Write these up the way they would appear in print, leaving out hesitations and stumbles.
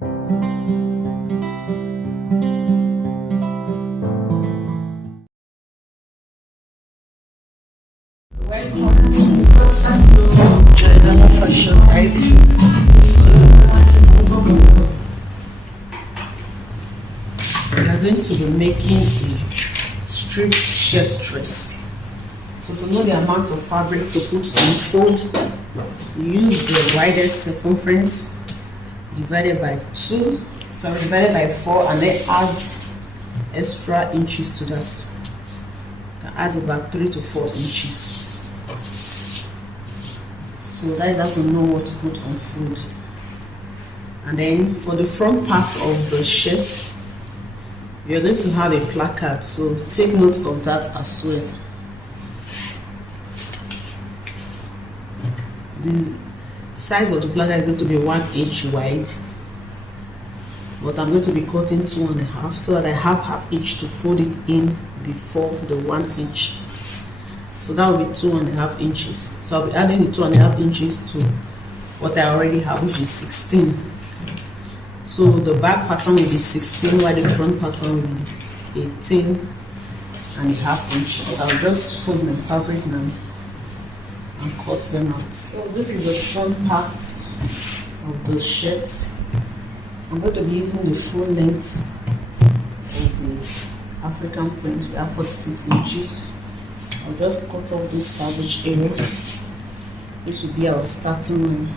Welcome to Joidala Fashion, right? We are going to be making a straight shirt dress. So to know the amount of fabric to put on fold, you use the widest circumference divided by 4, and then add extra inches to that. You can add about 3 to 4 inches. So that is how to know what to put on fold. And then for the front part of the shirt, you're going to have a placard, so take note of that as well. The size of the placard is going to be 1 inch wide, but I'm going to be cutting 2.5 so that I have half inch to fold it in before the 1 inch. So that will be 2.5 inches. So I'll be adding the 2.5 inches to what I already have, which is 16. So the back pattern will be 16, while the front pattern will be 18.5 inches. So I'll just fold my fabric now and cut them out. So this is the front part of the shirt. I'm going to be using the full length of the African print. We have 46 inches. I'll just cut off this savage area. This will be our starting line.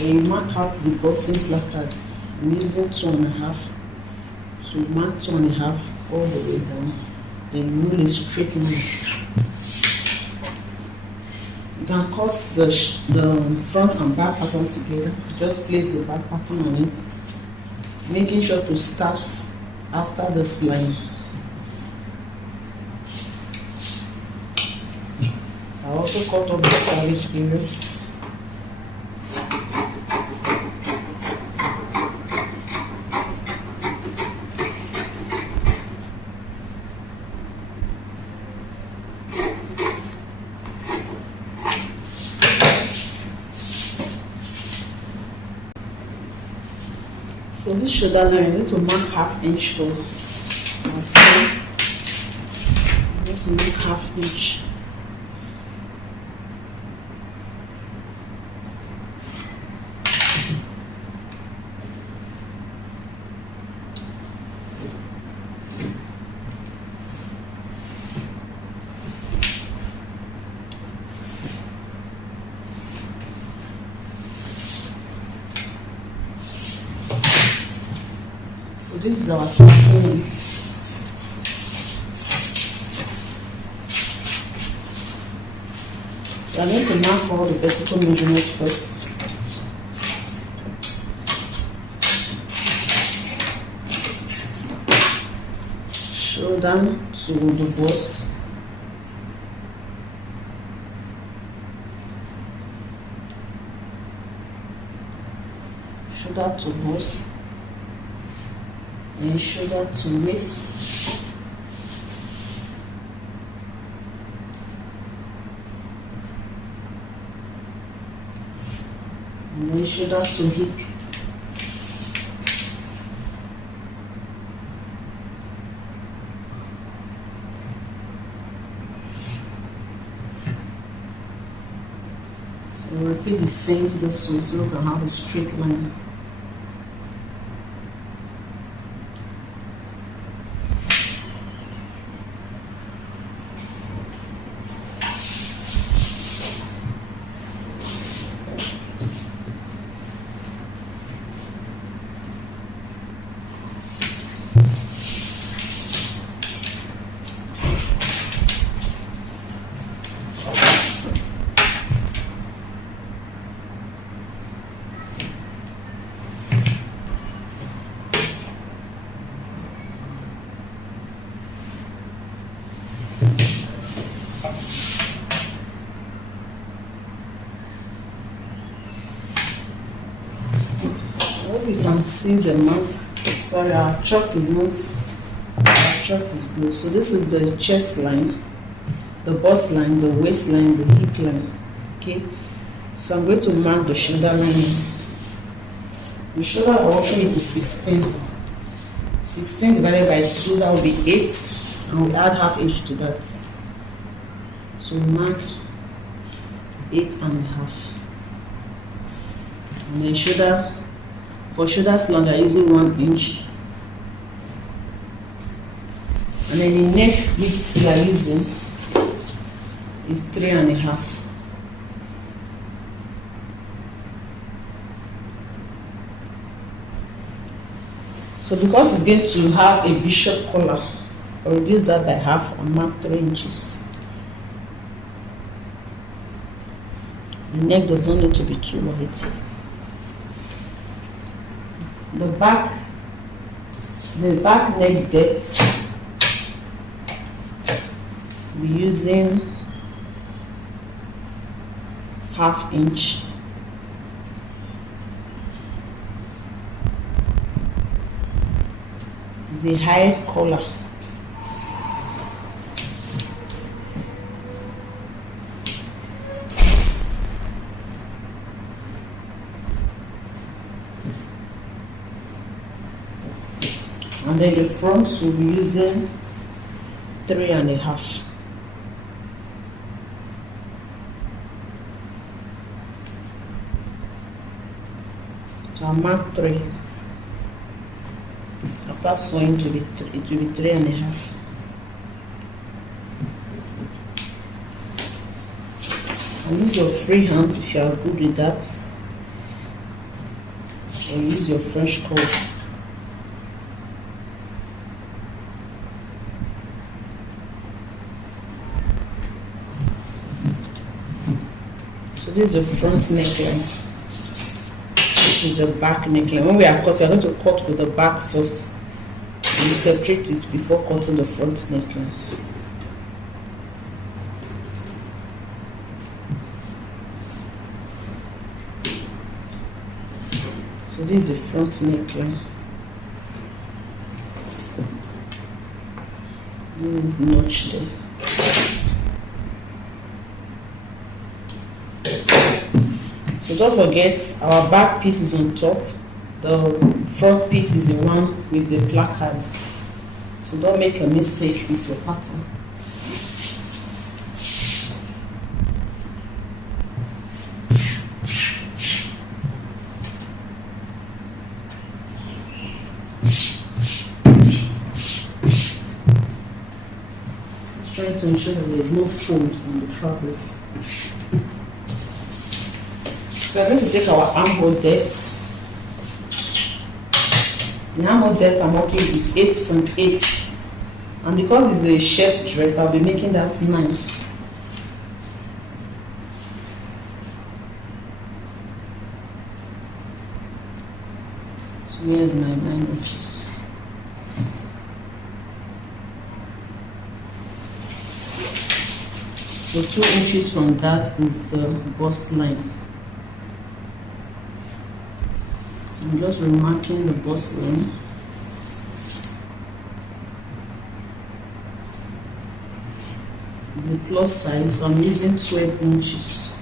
When you mark out the bottom placard, I'm using 2.5. So mark 2.5 all the way down. Then rule a straight line. You can cut the front and back pattern together. Just place the back pattern on it, making sure to start after this line. So I also cut off the savage area. So this shoulder line, I'm going to mark half inch for our seam. I'm going to mark half inch. So this is our starting line. So I'm going to mark all the vertical measurements first. Shoulder to the bust. Shoulder to bust. And shoulder to waist. And then shoulder to hip. So repeat the same this way so we can have a straight line. I hope you can see the mark. Sorry, our chalk is not construct is good. So this is the chest line, the bust line, the waistline, the hip line. Okay, so I'm going to mark the shoulder line. The shoulder I'm working with is 16. 16 divided by 2, that will be 8, and we add half inch to that. So mark 8.5. And then shoulder, for shoulder slant I'm using 1 inch. And then the neck width we are using is 3.5. So because it's going to have a bishop collar, I'll reduce that by half and mark 3 inches. The neck does not need to be too wide. The back neck depth, we're using half inch. It's a high collar. And then the front will be using 3.5. So I'll mark 3. After sewing it will be 3.5. And use your free hand if you are good with that, or use your French cord. So this is the front neckline. This is the back neckline. When we are cutting, we are going to cut with the back first. We separate it before cutting the front neckline. So this is the front neckline. Notch there. So don't forget, our back piece is on top, the front piece is the one with the placard. So don't make a mistake with your pattern. Just trying to ensure that there is no fold on the fabric. So we're going to take our armhole depth. The armhole depth I'm working with is 8.8. And because it's a shirt dress, I'll be making that 9. So here's my 9 inches. So 2 inches from that is the bust line. So I'm just remarking the bust line. The plus size, so I'm using 12 inches.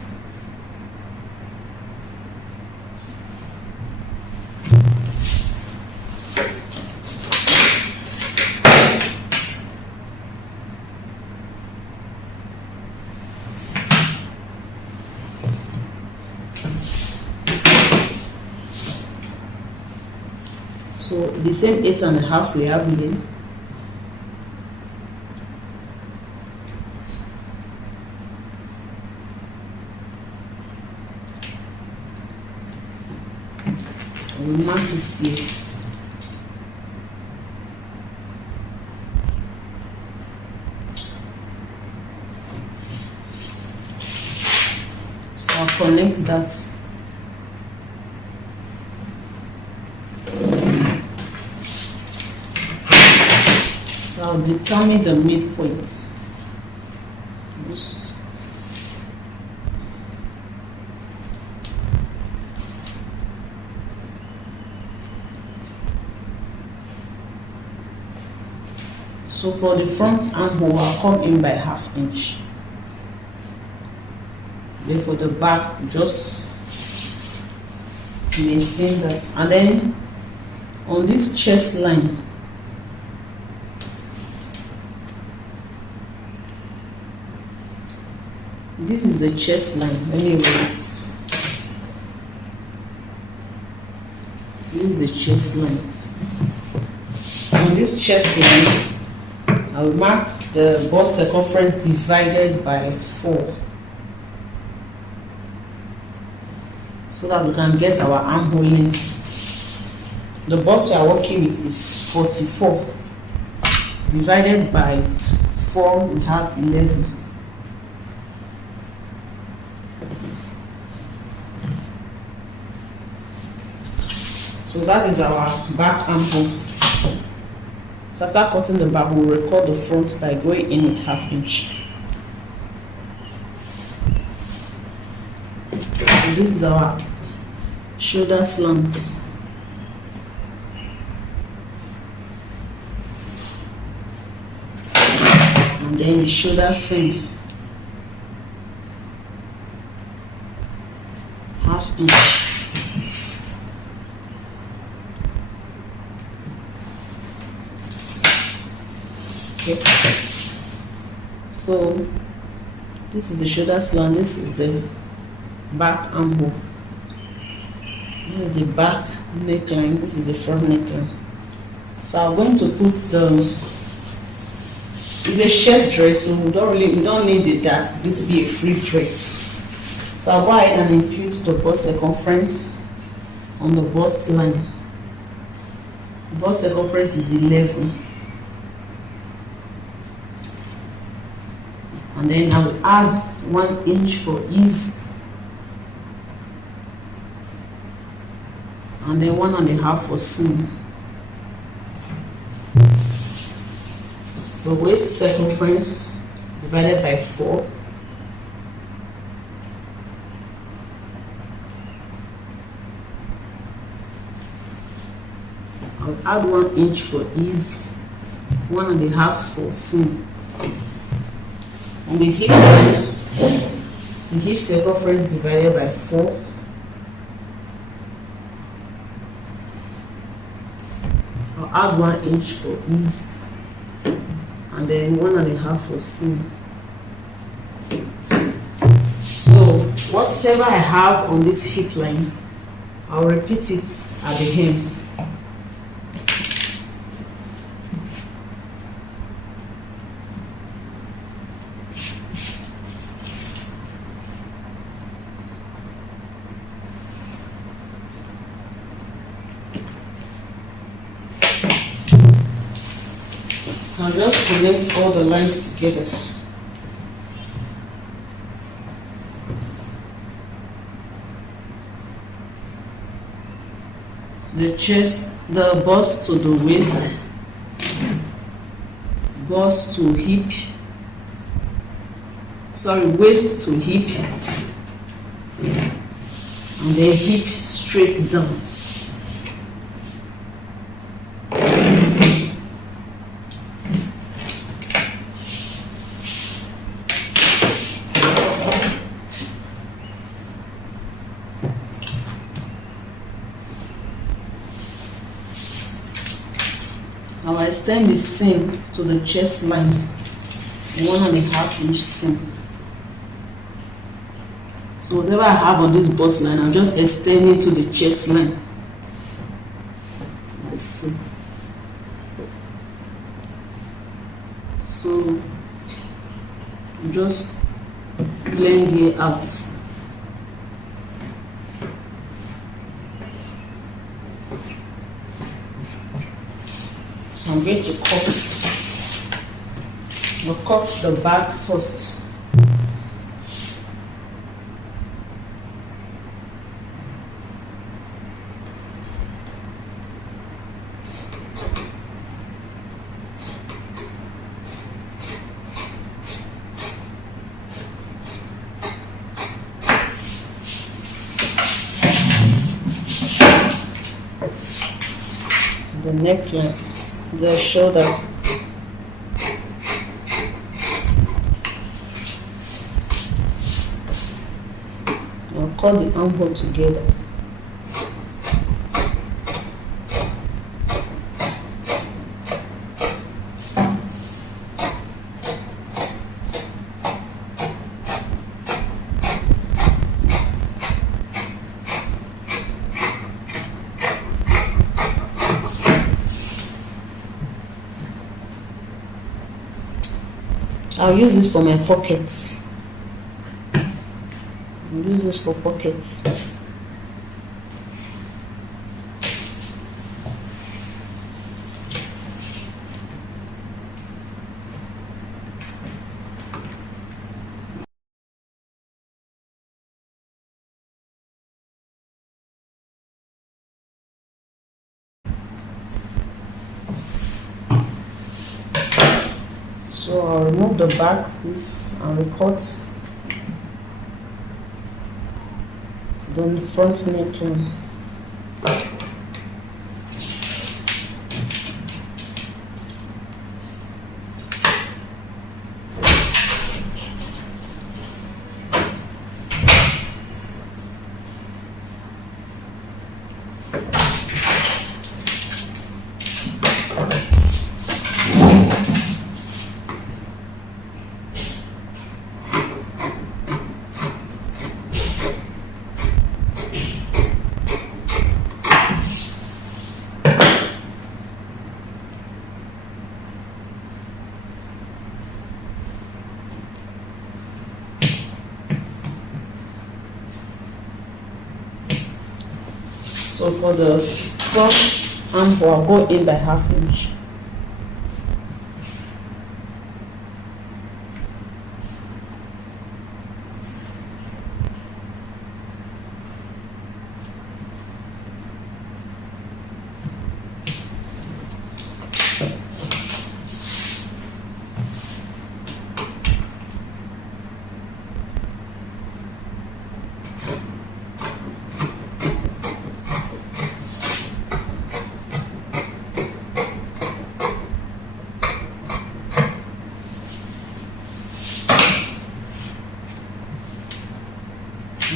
So the same 8.5 we have here. I will mark it here. So I'll connect that. So I'll determine the midpoint. This. So for the front armhole, I'll come in by 1/2 inch. Then for the back, just maintain that. And then on this chest line, this is the chest line. Let me write. This is the chest line. On this chest line, I will mark the bust circumference divided by 4, so that we can get our armhole length. The bust we are working with is 44. Divided by 4, we have 11. So that is our back armhole. So after cutting the back, we'll record the front by going in with 1/2 inch. So this is our shoulder slant. And then the shoulder seam, 1/2 inch. Okay. So this is the shoulder slant, this is the back armhole, this is the back neckline, this is the front neckline. So I'm going to put it's a shirt dress, so we don't need it, that's going to be a free dress. So I'll go ahead and impute the bust circumference on the bust line. The bust circumference is 11. And then I will add 1 inch for ease, and then 1.5 for seam. The waist circumference divided by 4. I'll add 1 inch for ease, 1.5 for seam. On the hip line, the hip circumference divided by 4. I'll add 1 inch for ease, and then 1.5 for seam. So whatever I have on this hip line, I'll repeat it at the hem. So I'll just connect all the lines together. The chest, the bust to the waist, bust to hip, waist to hip, and then hip straight down. I'll extend the seam to the chest line, 1.5 inch seam. So whatever I have on this bust line, I'll just extend it to the chest line, like so. So just blend it out. So I'm going to cut the back first. The neckline, the shoulder. cut the armhole together. I'll use this for my pockets. I'll use this for pockets. So I'll remove the back piece and recut the front neckline. So for the front armhole, I'll go in by 1/2 inch.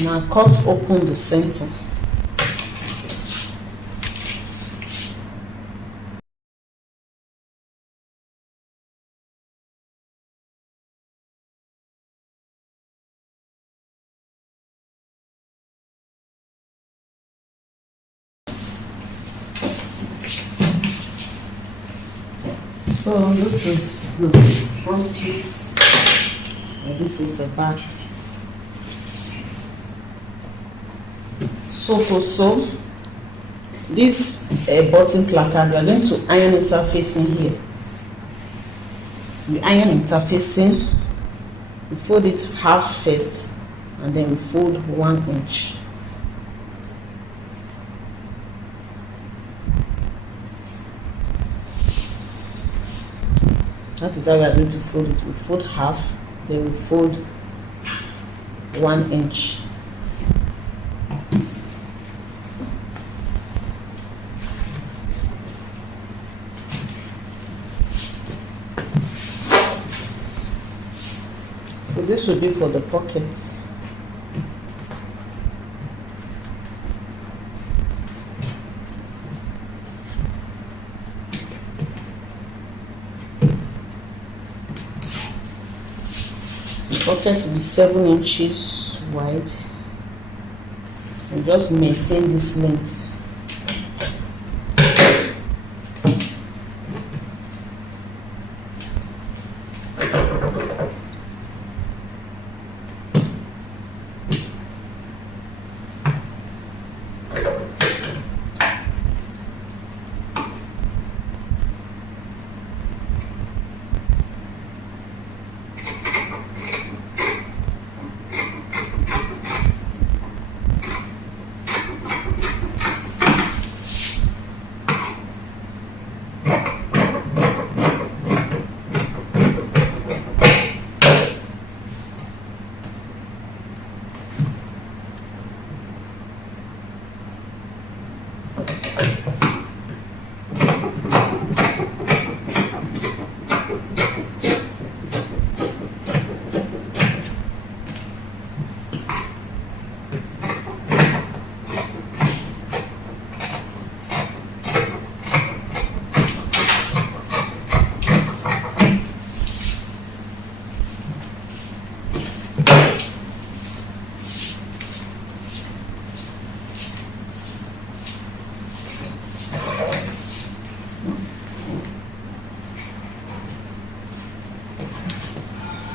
Now cut open the center. So this is the front piece and this is the back. So this button placard, we are going to iron interfacing here. We iron interfacing, we fold it half first and then we fold 1 inch. That is how we are going to fold it. We fold half, then we fold 1 inch. So this will be for the pockets. The pocket will be 7 inches wide. And just maintain this length.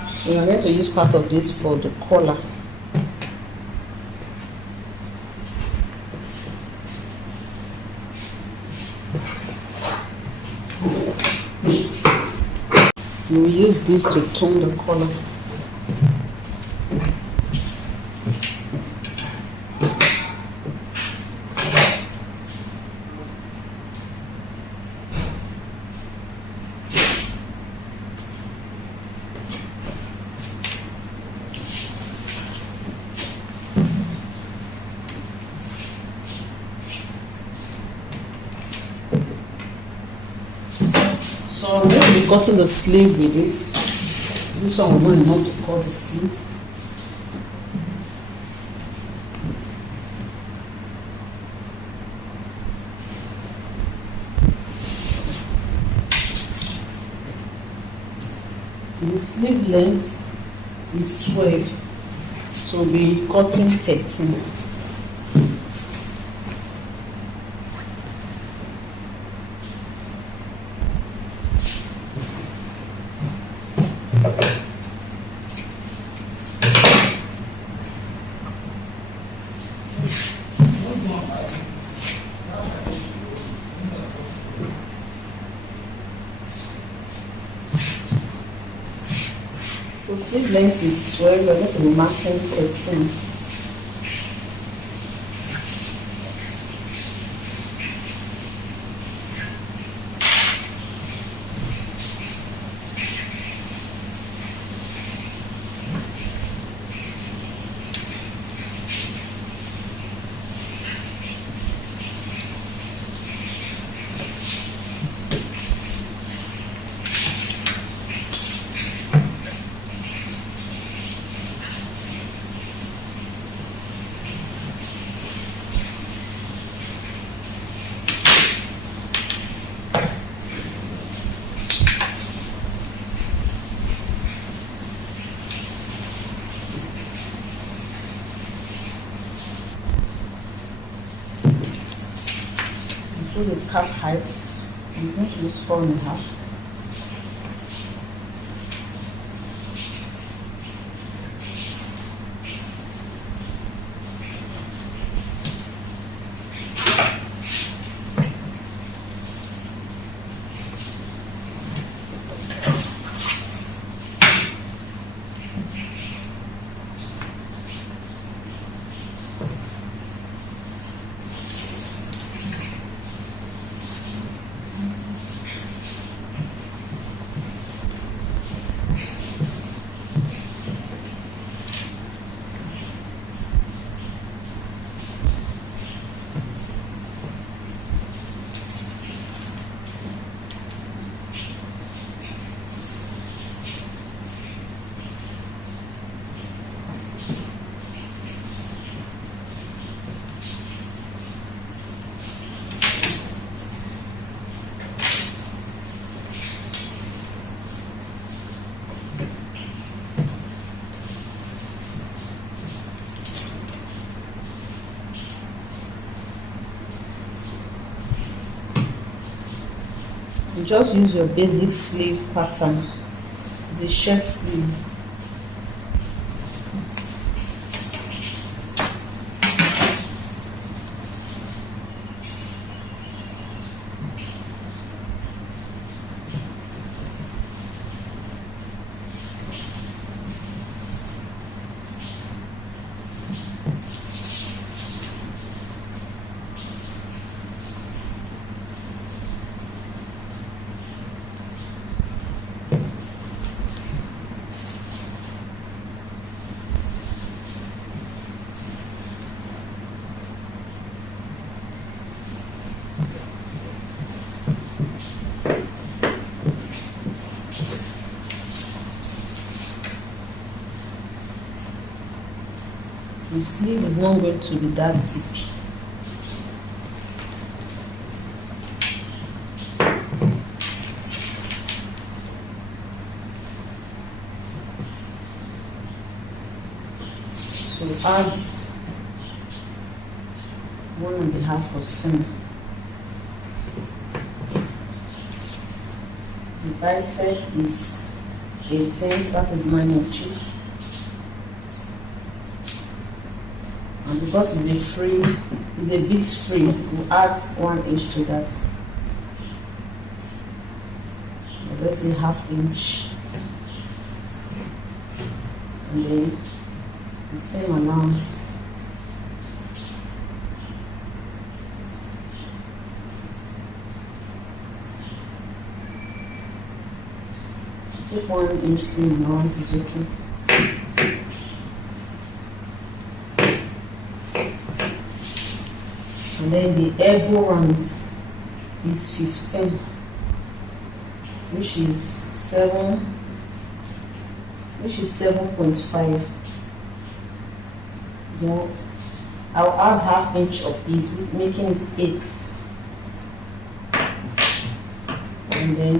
So I'm going to use part of this for the collar. We will use this to tone the color. So I'm going to be cutting the sleeve with this. This one will not enough to cut the sleeve. The sleeve length is 12, so we'll be cutting 13. So sleeve length is 12, we're going to be marking 13. Do the cap heights. I'm going to use 4.5. Just use your basic sleeve pattern. It's a shirt sleeve. The sleeve is not going to be that deep. So add 1.5 for seam. The bicep is 18, that is 9 inches. And because it's a bit free, we'll add 1 inch to that. Let's say ½ inch. And then the same allowance. Take 1 inch seam allowance is okay. And then the elbow round is 15, which is 7.5. Then I'll add ½ inch of ease, making it 8. And then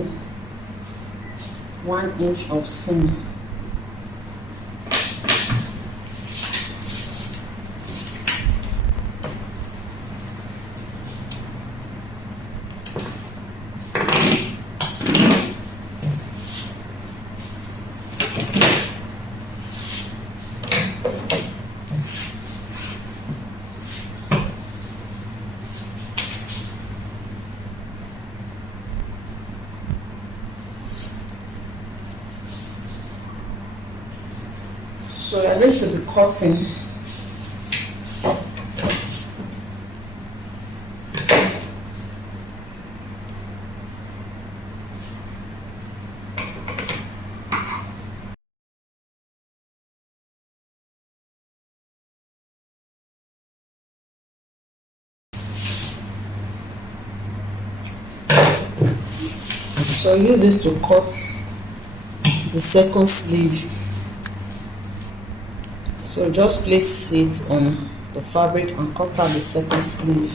1 inch of seam. So we are going to be cutting so use this to cut the second sleeve. So just place it on the fabric and cut out the second sleeve.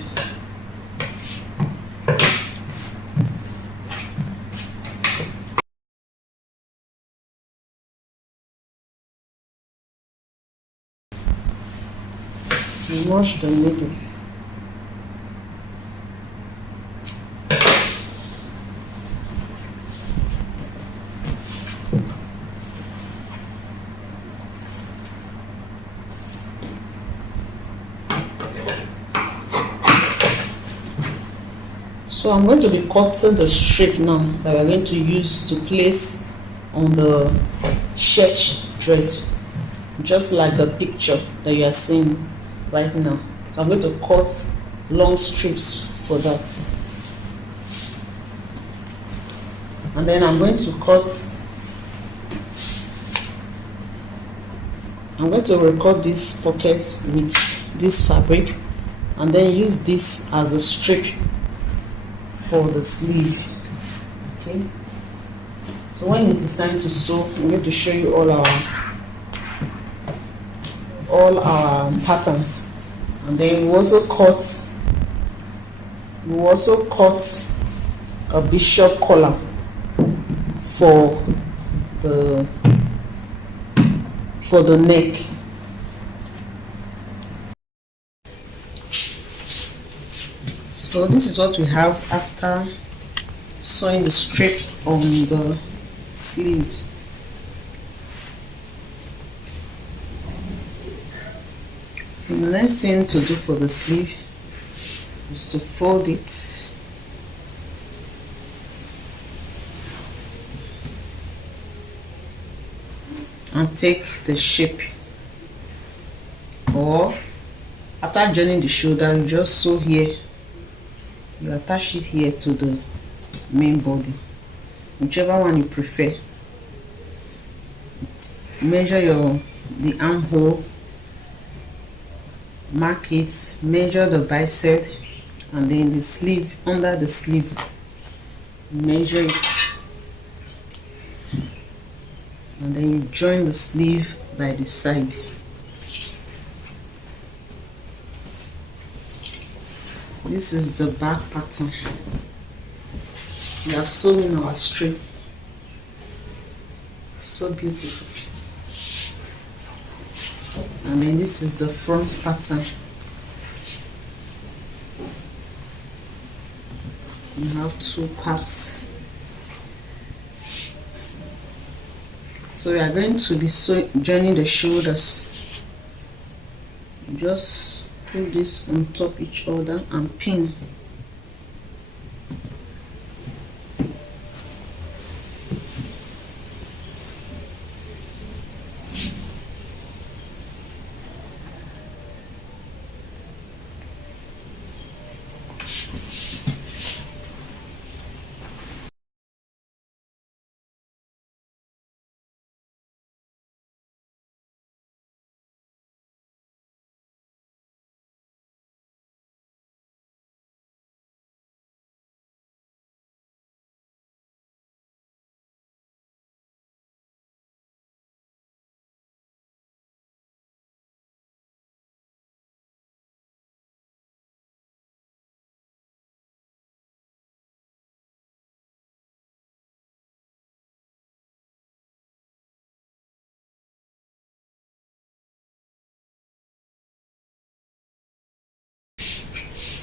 And wash the needle. So I'm going to be cutting the strip now that we're going to use to place on the shirt dress, just like the picture that you are seeing right now. So I'm going to cut long strips for that. And then I'm going to record this pocket with this fabric and then use this as a strip for the sleeve. Okay, so when it is time to sew, I'm going to show you all our patterns. And then we also cut a bishop collar for the neck. So this is what we have after sewing the strip on the sleeve. So the next thing to do for the sleeve is to fold it and take the shape, or after joining the shoulder you just sew here, you attach it here to the main body, whichever one you prefer. Measure the armhole, mark it, measure the bicep, and then the sleeve, under the sleeve, measure it, and then you join the sleeve by the side. This is the back pattern. We have sewn in our strip. So beautiful. And then this is the front pattern. You have two parts. So we are going to be joining the shoulders. Just put this on top each other and pin.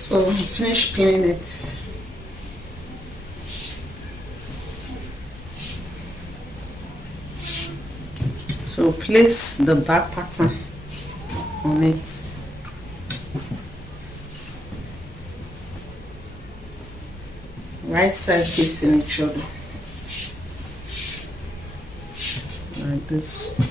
So finish pinning it. So place the back pattern on it. Right side facing each other. Like this.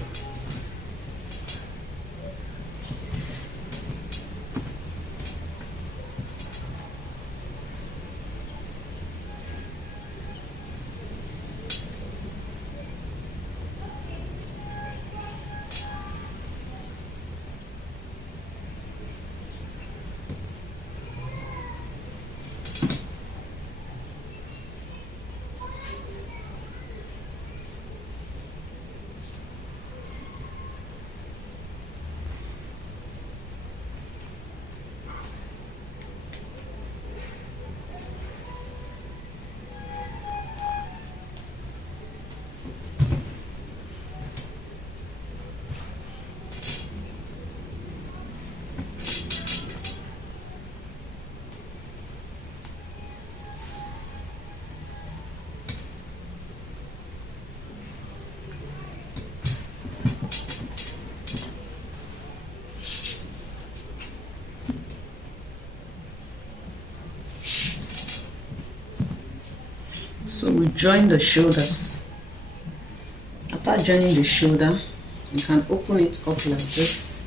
So we join the shoulders. After joining the shoulder, you can open it up like this.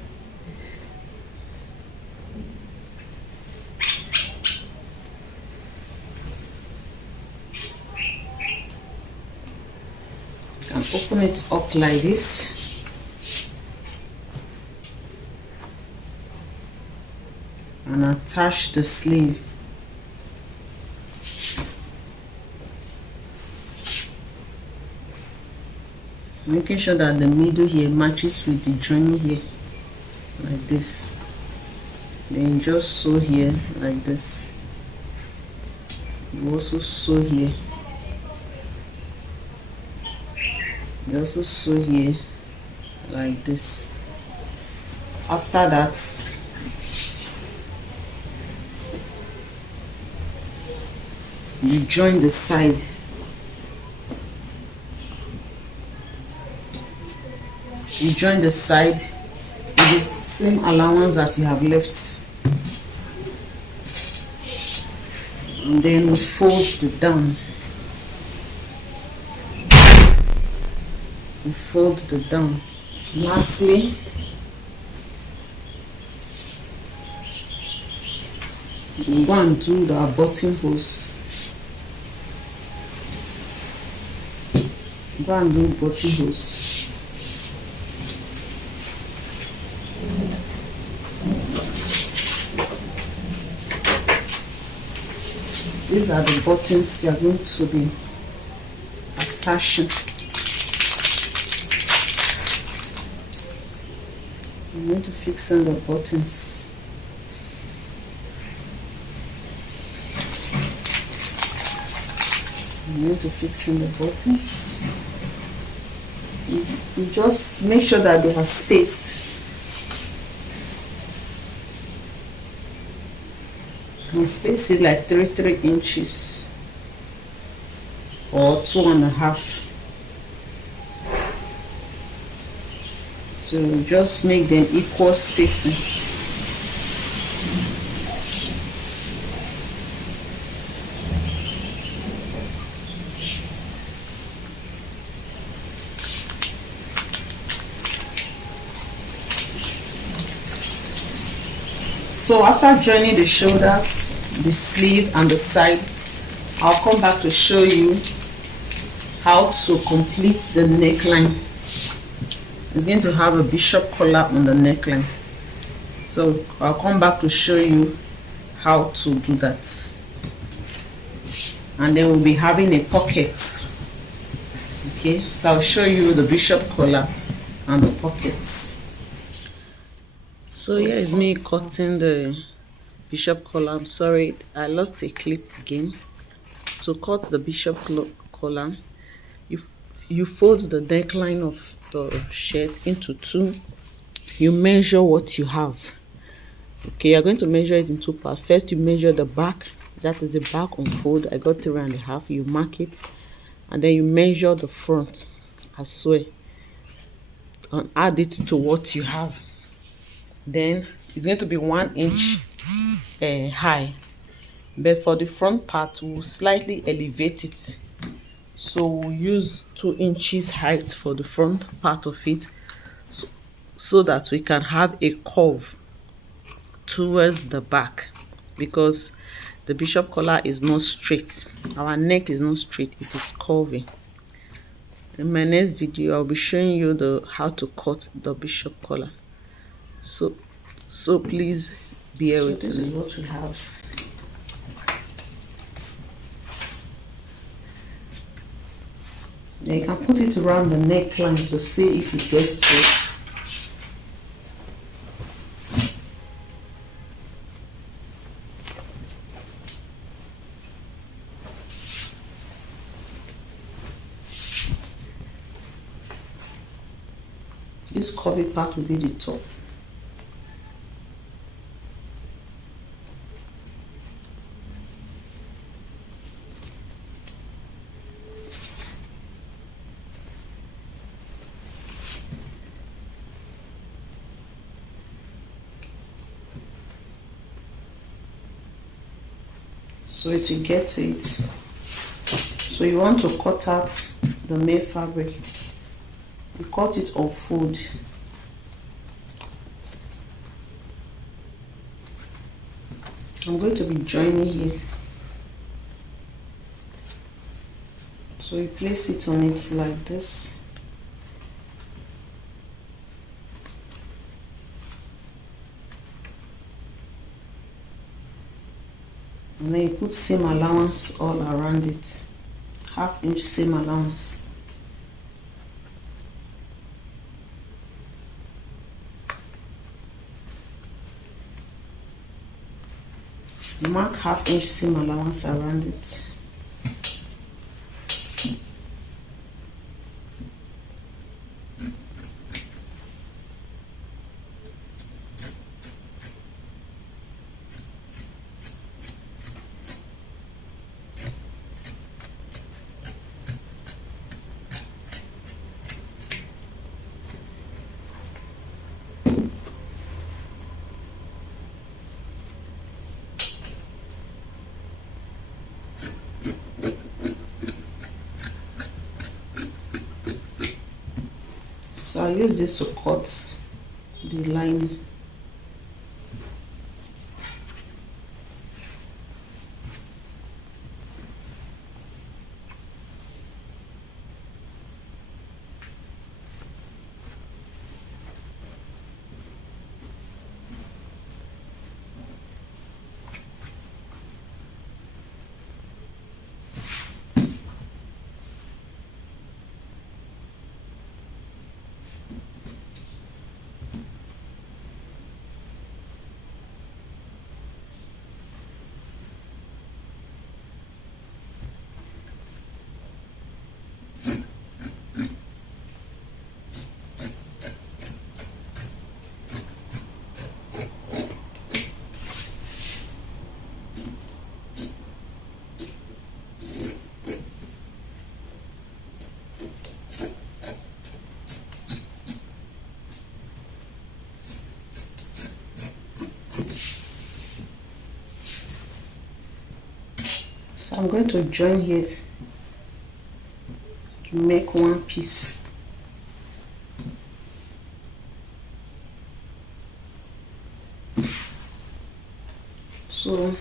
You can open it up like this. And attach the sleeve. Making sure that the middle here matches with the joining here, like this. Then just sew here like this. You also sew here. You also sew here like this. After that, you join the side. You join the side with the same allowance that you have left, and then we fold it down. We fold it down. Lastly, we go and do the buttonholes. Go and do buttonholes. These are the buttons you are going to be attaching. I'm going to fix in the buttons. I'm going to fix in the buttons. You just make sure that they are spaced. And space it like 3 inches or 2.5. to just make them equal spacing. So after joining the shoulders, the sleeve and the side, I'll come back to show you how to complete the neckline. It's going to have a bishop collar on the neckline, so I'll come back to show you how to do that. And then we'll be having a pocket. Okay, so I'll show you the bishop collar and the pockets. So here is me cutting the bishop collar. I'm sorry, I lost a clip again. To cut the bishop collar, you fold the neckline of the shirt into two. You measure what you have. Okay, you're going to measure it in two parts. First, you measure the back. That is the back unfold. I got 3.5. You mark it, and then you measure the front as well and add it to what you have. Then it's going to be 1 inch high, but for the front part we'll slightly elevate it, so we'll use 2 inches height for the front part of it, so that we can have a curve towards the back, because the bishop collar is not straight. Our neck is not straight, it is curving. In my next video I'll be showing you how to cut the bishop collar, so please bear with me. This is what we have. Then you can put it around the neckline to see if it gets straight. This curvy part will be the top. So it will get to it. So you want to cut out the main fabric. You cut it or fold. I'm going to be joining here. So you place it on it like this. And then you put seam allowance all around it. 1/2 inch seam allowance. Mark 1/2 inch seam allowance around it. So I use this to cut the line. I'm going to join here to make one piece. So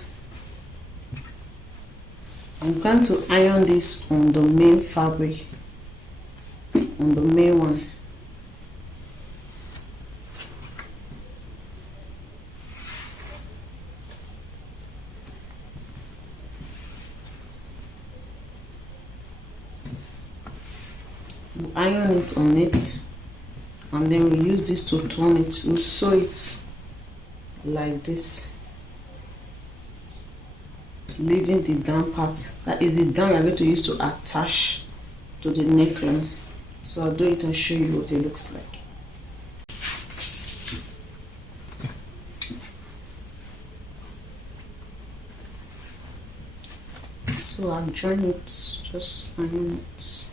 I'm going to iron this on the main fabric, on the main one. We'll iron it on it, and then we use this to turn it. We'll sew it like this, leaving the down part. That is the down we're going to use to attach to the neckline. So I'll do it and show you what it looks like. So I'll join it, just iron it.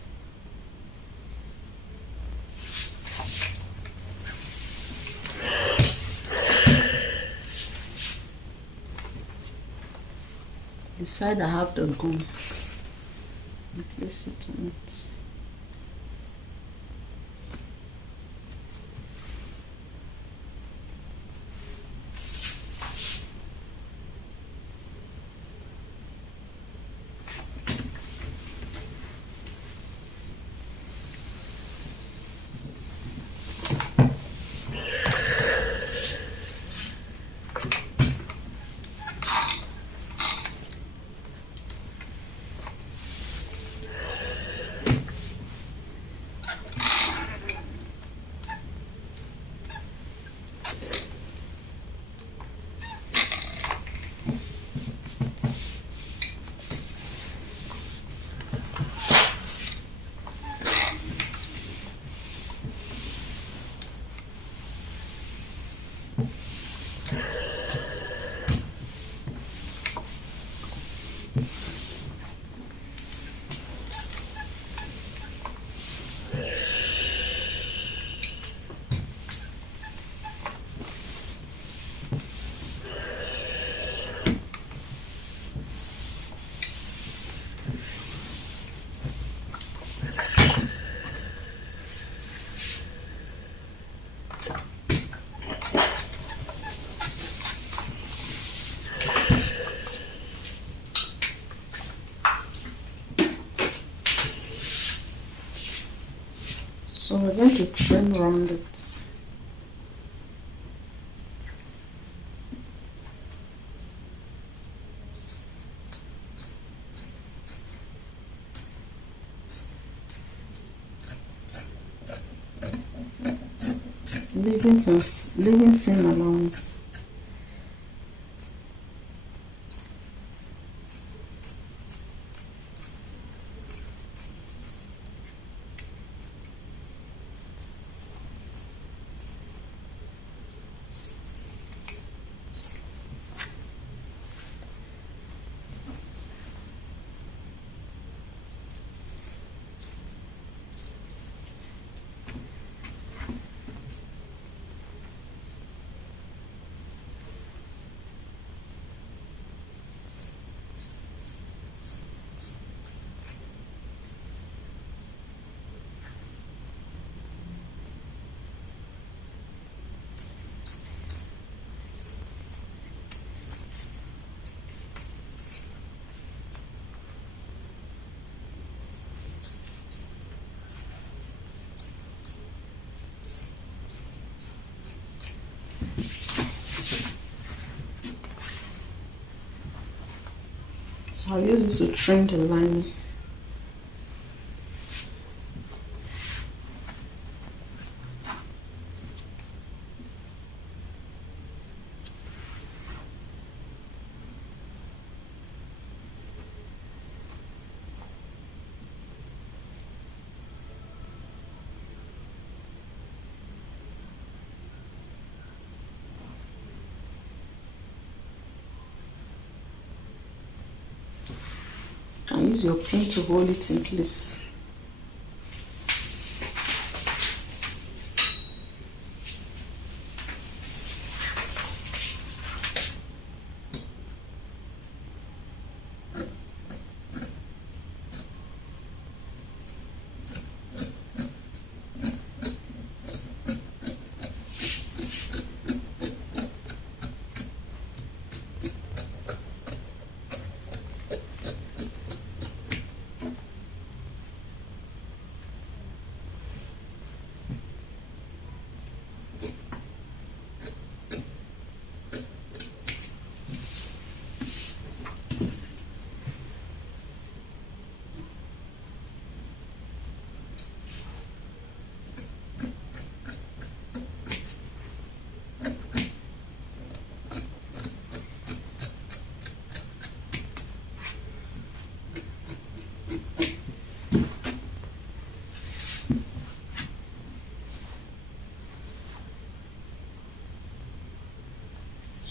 The side I have the gum, place it on it. So we're going to trim around it. Leaving seam allowance. So I'll use this to trim the lining. And use your pin to hold it in place.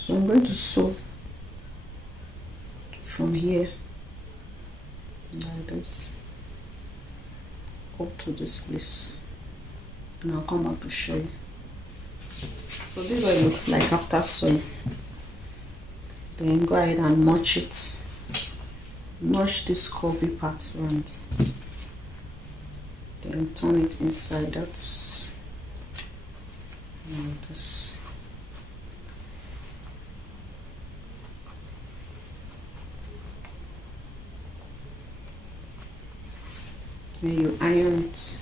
So I'm going to sew from here like this up to this place, and I'll come out to show you. So this is what it looks like after sewing. Then go ahead and notch it. Notch this curvy part around. Then turn it inside out like this. Then you iron it.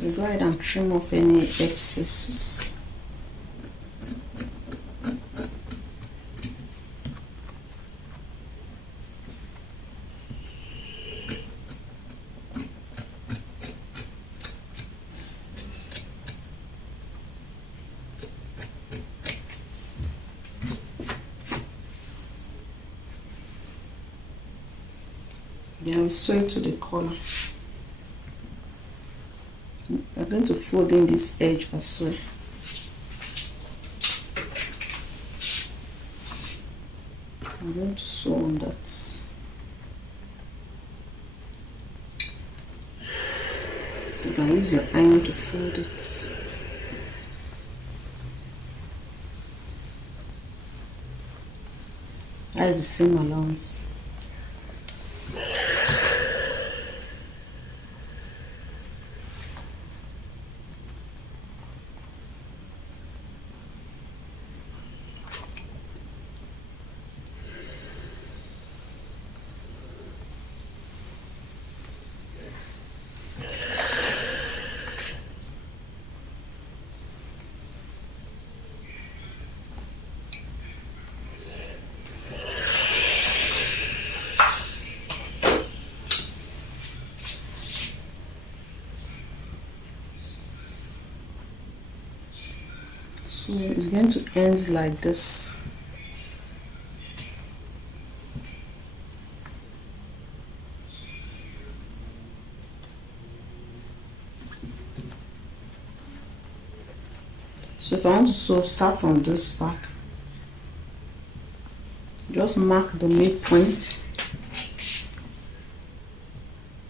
We go ahead and trim off any excesses. Then we sew it to the collar. I'm going to fold in this edge as well. I'm going to sew on that. So you can use your iron to fold it. That is the seam allowance. So it's going to end like this. So if I want to sew, start from this back. Just mark the midpoint.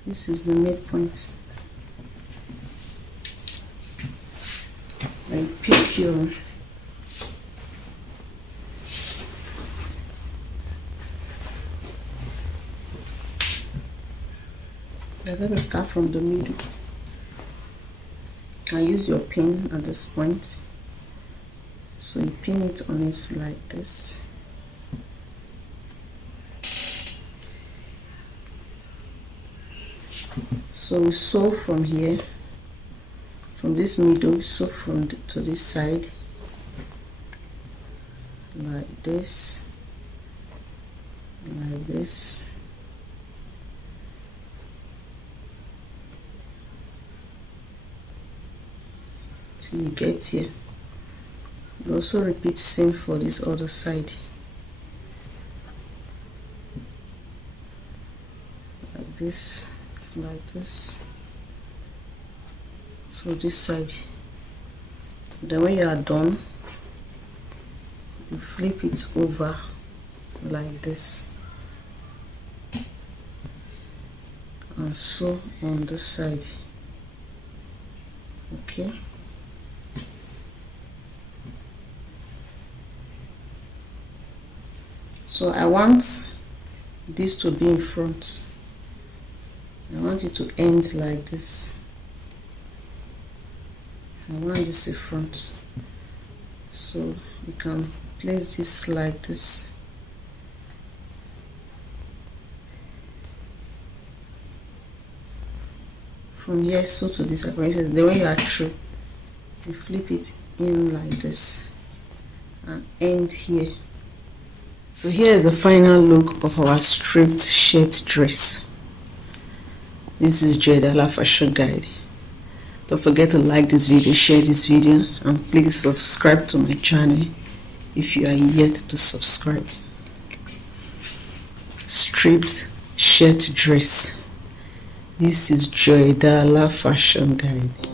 This is the midpoint. And pick your you're going to start from the middle and use your pin at this point. So you pin it on it like this. So we sew from here, from this middle, we sew from to this side like this, like this. Till you get here. You also repeat same for this other side. Like this, like this. So this side Then when you are done, you flip it over like this and sew on this side. Okay, so I want this to be in front. I want it to end like this. I want this in front, so you can place this like this. From here, sew to this. For instance, the way you are through, you flip it in like this and end here. So here is the final look of our striped shirt dress. This is Joidala Fashion Guide. Don't forget to like this video, share this video, and please subscribe to my channel if you are yet to subscribe. Striped shirt dress. This is Joidala Fashion Guide.